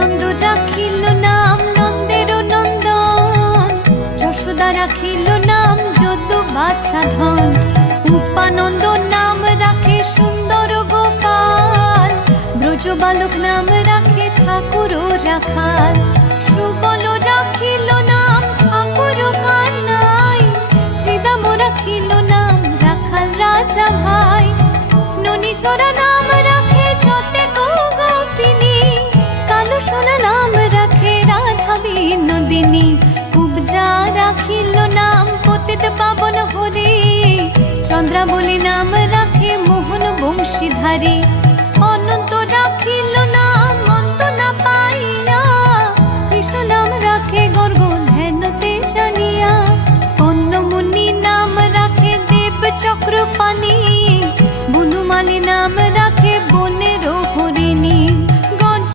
নন্দ রাখিল নাম নন্দের নন্দন, যশোদা রাখিল নাম যদু বাছা ধন, উপানন্দ নাম রাখে সুন্দর গোপাল, ব্রজ বালক নাম রাখে ঠাকুর রাখাল, সুবল রাখিল নাম ঠাকুর কানাই, শ্রীদাম রাখিল নাম রাখাল রাজা ভাই, ননীচরা নাম রাখে যতে গোপিনী, কালো সোনা নাম রাখে রাধা বিনোদিনী, কুবজা রাখিল নাম পতিত পাবন হরি, চন্দ্রাবলী নাম রাখে মোহন বংশীধারী, অনন্ত রাখিল নাম